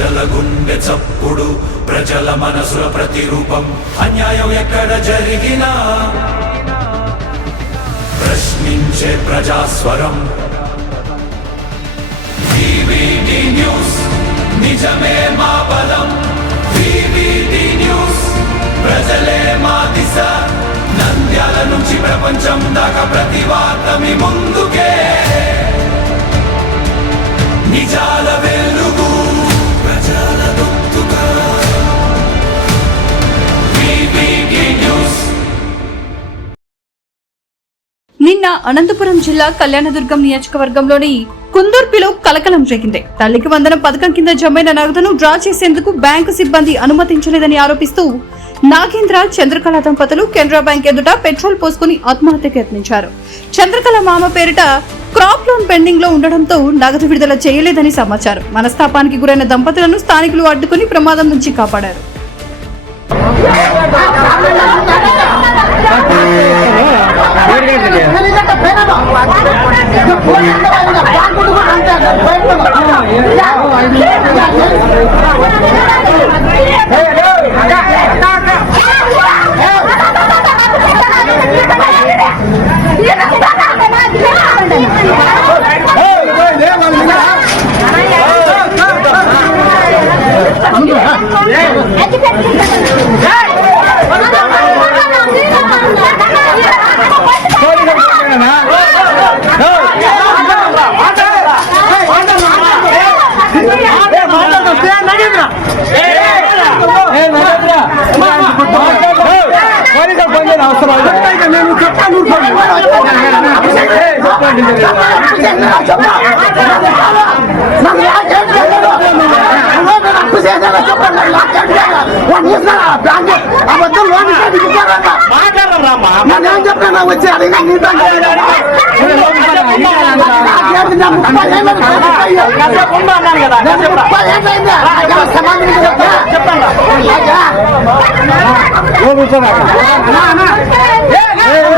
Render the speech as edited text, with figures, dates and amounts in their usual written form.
ప్రజల గుండె చప్పుడు, ప్రజల మనసుల ప్రతిరూపం. అన్యాయం ఎక్కడ జరిగినా ప్రశ్నించే ప్రజాస్వరం. వివిడి న్యూస్, నిజమే మా బలం. వివిడి న్యూస్, ప్రజలే మా దిశ. నంద్యాల నుంచి ప్రపంచం దాకా ప్రతి వార్త మీ ముందుకే. నిజాల వెలుగు, ప్రజల గొంతుగా. VVD news. నిన్న అనంతపురం జిల్లా కళ్యాణదుర్గం నియోజకవర్గంలోని కుందుర్పిలో కలకలం రేగింది. తల్లికి వందనం పథకం కింద జమైన నగదును డ్రా చేసేందుకు బ్యాంకు సిబ్బంది అనుమతించలేదని ఆరోపిస్తూ నాగేంద్ర, చంద్రకళ దంపతులు కెనరా బ్యాంక్ ఎదుట పెట్రోల్ పోసుకుని ఆత్మహత్యకు యత్నించారు. చంద్రకళ మామ పేరిట క్రాప్ లోన్ పెండింగ్ లో ఉండడంతో నగదు విడుదల చేయలేదని సమాచారం. మనస్తాపానికి గురైన దంపతులను స్థానికులు అడ్డుకుని ప్రమాదం నుంచి కాపాడారు. చెప్పండి.